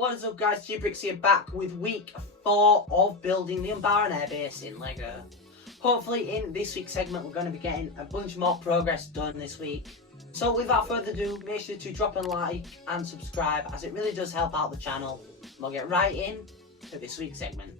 What is up guys, G-Bricks here back with week 4 of Building the Umbaran Airbase in LEGO. Hopefully in this week's segment we're going to be getting a bunch more progress done this week. So without further ado, make sure to drop a like and subscribe as it really does help out the channel. And we'll get right in to this week's segment.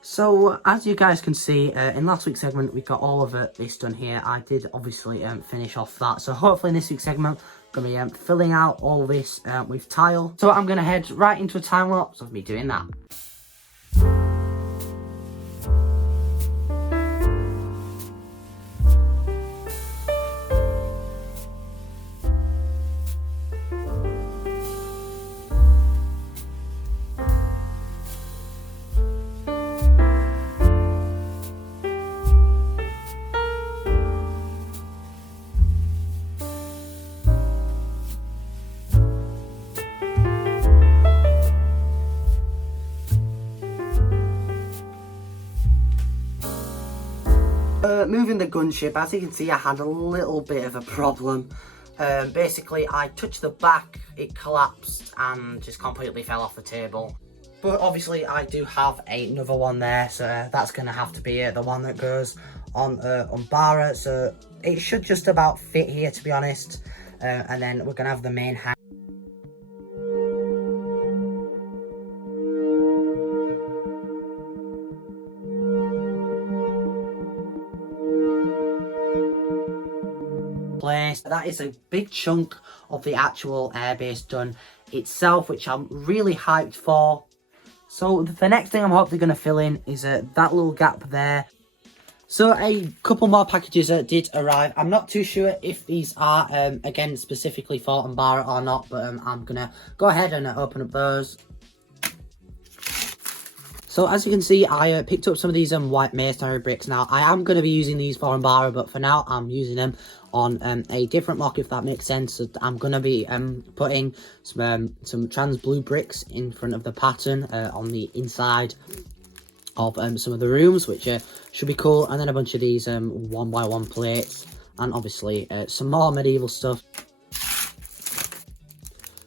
So, as you guys can see, in last week's segment, we got all of this done here. I did obviously finish off that. So, hopefully in this week's segment, I'm going to be filling out all this with tile. So, I'm going to head right into a time lapse of me doing that. Moving the gunship, as you can see, I had a little bit of a problem. Basically, I touched the back, it collapsed and just completely fell off the table. But obviously, I do have another one there, so that's going to have to be the one that goes on Umbara. So it should just about fit here, to be honest. And then we're going to have the main hang. Place. That is a big chunk of the actual airbase done itself, which I'm really hyped for. So the next thing I'm hopefully going to fill in is that little gap there. So a couple more packages did arrive. I'm not too sure if these are again specifically for Umbara or not, but I'm gonna go ahead and open up those. So as you can see, I picked up some of these white masonry bricks. Now I am going to be using these for Umbara, but for now I'm using them on a different mock, if that makes sense. So I'm going to be putting some trans blue bricks in front of the pattern on the inside of some of the rooms, which should be cool. And then a bunch of these 1x1 plates, and obviously some more medieval stuff.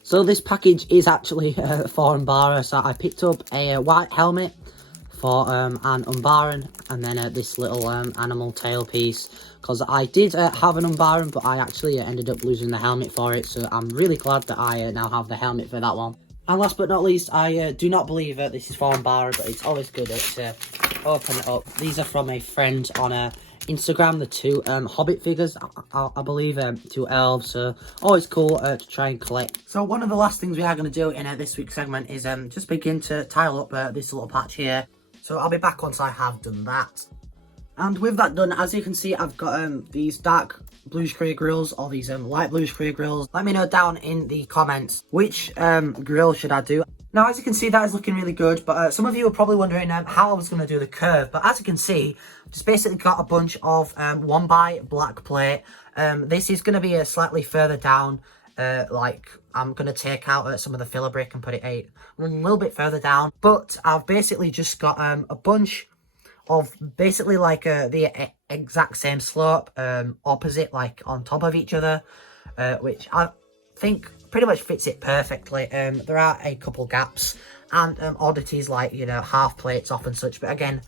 So this package is actually for Umbara. So I picked up a white helmet for an Umbaran, and then this little animal tail piece, because I did have an Umbaran, but I actually ended up losing the helmet for it. So I'm really glad that I now have the helmet for that one. And last but not least, I do not believe this is for Umbara, but it's always good to open it up. These are from a friend on Instagram, the two Hobbit figures, I believe, two elves, so always cool to try and collect. So one of the last things we are going to do in this week's segment is just begin to tile up this little patch here. So I'll be back once I have done that. And with that done, as you can see, I've got these dark bluish grey grills, or these light bluish grey grills. Let me know down in the comments which grill should I do. Now, as you can see, that is looking really good, but some of you are probably wondering how I was going to do the curve. But as you can see, just basically got a bunch of 1x black plate. This is going to be slightly further down. Like, I'm going to take out some of the filler brick and put it a little bit further down. But I've basically just got a bunch of basically like the exact same slope, opposite, like on top of each other, which I think pretty much fits it perfectly. There are a couple gaps and oddities like, you know, half plates off and such, but again,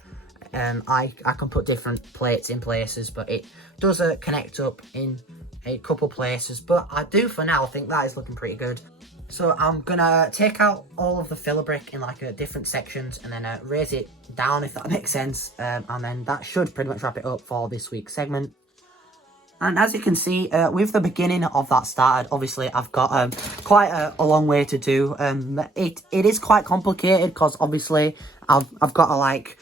I can put different plates in places, but it does connect up in a couple places. But I do for now think that is looking pretty good. So I'm gonna take out all of the filler brick in like different sections and then raise it down, if that makes sense, and then that should pretty much wrap it up for this week's segment. And as you can see, with the beginning of that started, obviously I've got quite a long way to do. It is quite complicated because obviously I've got to like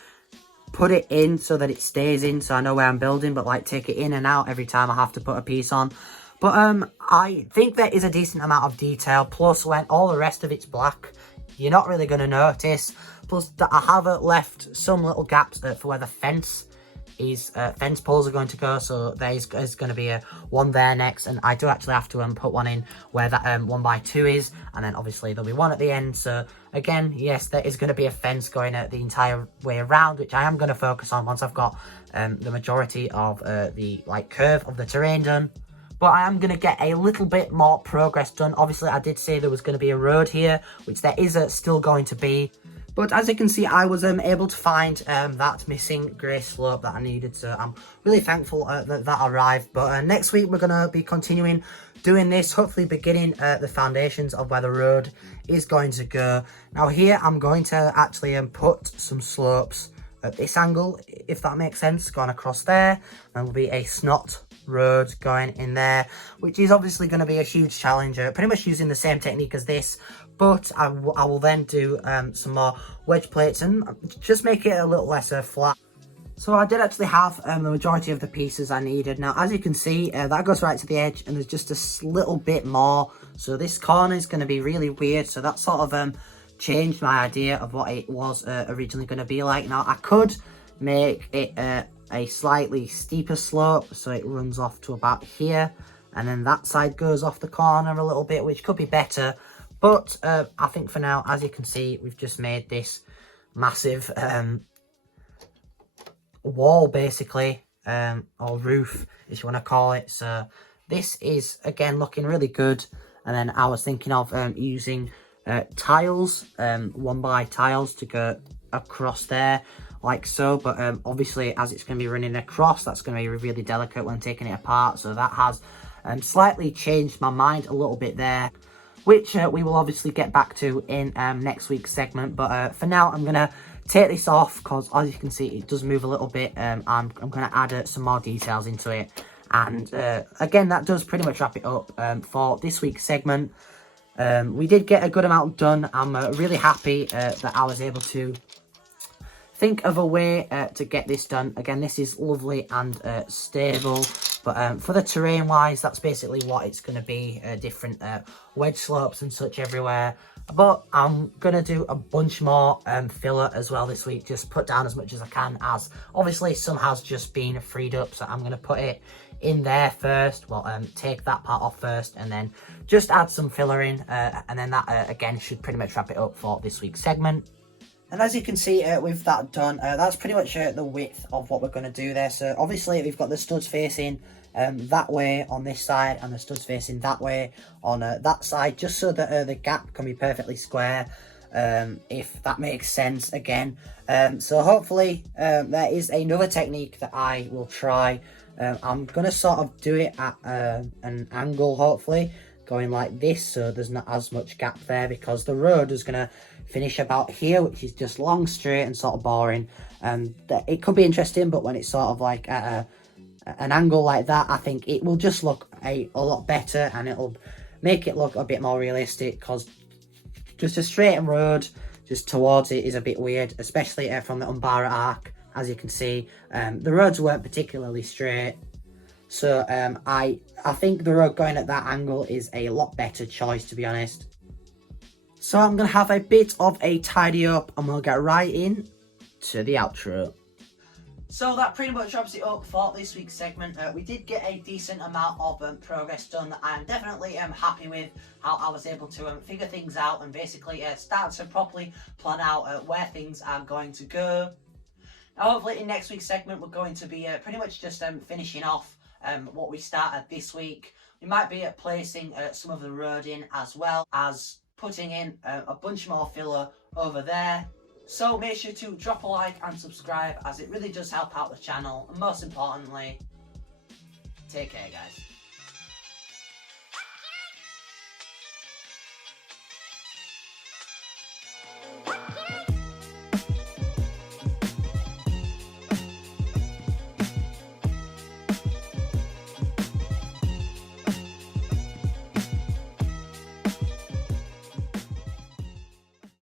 put it in so that it stays in, so I know where I'm building, but like take it in and out every time I have to put a piece on. But I think there is a decent amount of detail, plus when all the rest of it's black, you're not really going to notice. Plus that I have left some little gaps for where the fence his fence poles are going to go. So there's going to be a one there next, and I do actually have to put one in where that 1x2 is, and then obviously there'll be one at the end. So again, yes, there is going to be a fence going the entire way around, which I am going to focus on once I've got the majority of the curve of the terrain done. But I am going to get a little bit more progress done. Obviously, I did say there was going to be a road here, which there is still going to be. But as you can see, I was able to find that missing grey slope that I needed. So I'm really thankful that arrived. But next week, we're going to be continuing doing this, hopefully beginning the foundations of where the road is going to go. Now here, I'm going to actually put some slopes at this angle, if that makes sense, going across there. And there'll be a snot road going in there, which is obviously going to be a huge challenge, pretty much using the same technique as this, but I will then do some more wedge plates and just make it a little less flat. So I did actually have the majority of the pieces I needed. Now as you can see, that goes right to the edge, and there's just a little bit more, so this corner is going to be really weird. So that sort of changed my idea of what it was originally going to be like. Now I could make it a slightly steeper slope, so it runs off to about here, and then that side goes off the corner a little bit, which could be better. But I think for now, as you can see, we've just made this massive wall basically, or roof if you want to call it. So this is again looking really good. And then I was thinking of using tiles, 1x tiles to go across there like so, but obviously as it's going to be running across, that's going to be really delicate when taking it apart. So that has slightly changed my mind a little bit there, which we will obviously get back to in next week's segment. But for now, I'm going to take this off because as you can see, it does move a little bit. I'm going to add some more details into it. And again, that does pretty much wrap it up for this week's segment. We did get a good amount done. I'm really happy that I was able to think of a way to get this done. Again, this is lovely and stable, but for the terrain wise, that's basically what it's going to be, different wedge slopes and such everywhere. But I'm going to do a bunch more filler as well this week, just put down as much as I can, as obviously some has just been freed up, so I'm going to put it in there first. Well, take that part off first, and then just add some filler in, and then that again should pretty much wrap it up for this week's segment. And as you can see with that done, that's pretty much the width of what we're going to do there. So obviously we've got the studs facing that way on this side, and the studs facing that way on that side, just so that the gap can be perfectly square, if that makes sense again. So hopefully there is another technique that I will try. I'm going to sort of do it at an angle, hopefully, going like this, so there's not as much gap there, because the road is going to finish about here, which is just long, straight and sort of boring. It could be interesting, but when it's sort of like at an angle like that, I think it will just look a lot better, and it'll make it look a bit more realistic, because just a straight road just towards it is a bit weird, especially from the Umbara arc. As you can see, the roads weren't particularly straight, so I think the road going at that angle is a lot better choice, to be honest. So I'm going to have a bit of a tidy up, and we'll get right in to the outro. So that pretty much wraps it up for this week's segment. We did get a decent amount of progress done. I'm definitely happy with how I was able to figure things out, and basically start to properly plan out where things are going to go. Now hopefully in next week's segment we're going to be pretty much just finishing off what we started this week. We might be placing some of the road in, as well as putting in a bunch more filler over there. So make sure to drop a like and subscribe, as it really does help out the channel, and most importantly, take care guys.